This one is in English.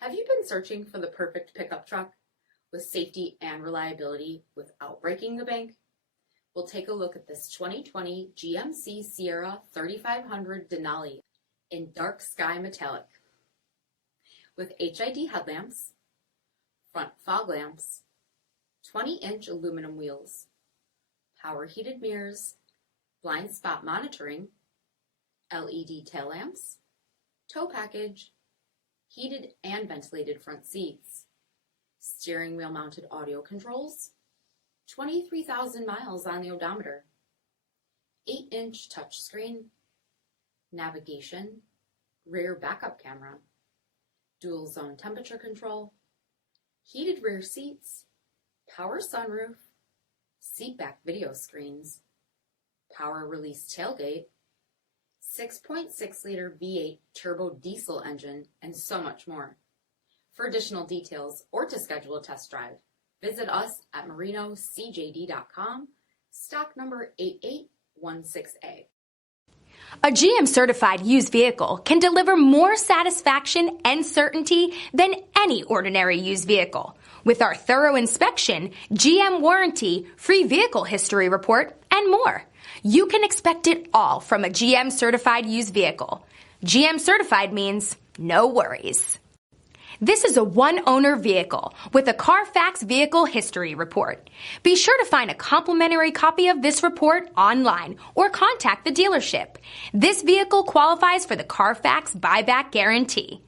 Have you been searching for the perfect pickup truck with safety and reliability without breaking the bank? We'll take a look at this 2020 GMC Sierra 3500 Denali in dark sky metallic with HID headlamps, front fog lamps, 20-inch aluminum wheels, power heated mirrors, blind spot monitoring, LED tail lamps, tow package, heated and ventilated front seats, steering wheel mounted audio controls, 23,000 miles on the odometer, 8-inch touchscreen, navigation, rear backup camera, dual zone temperature control, heated rear seats, power sunroof, seat back video screens, power release tailgate, 6.6-liter V8 turbo diesel engine, and so much more. For additional details or to schedule a test drive, visit us at marinocjd.com, stock number 8816A. A GM certified used vehicle can deliver more satisfaction and certainty than any ordinary used vehicle. With our thorough inspection, GM warranty, free vehicle history report, and more. You can expect it all from a GM certified used vehicle. GM certified means no worries. This is a one-owner vehicle with a Carfax Vehicle History Report. Be sure to find a complimentary copy of this report online or contact the dealership. This vehicle qualifies for the Carfax Buyback Guarantee.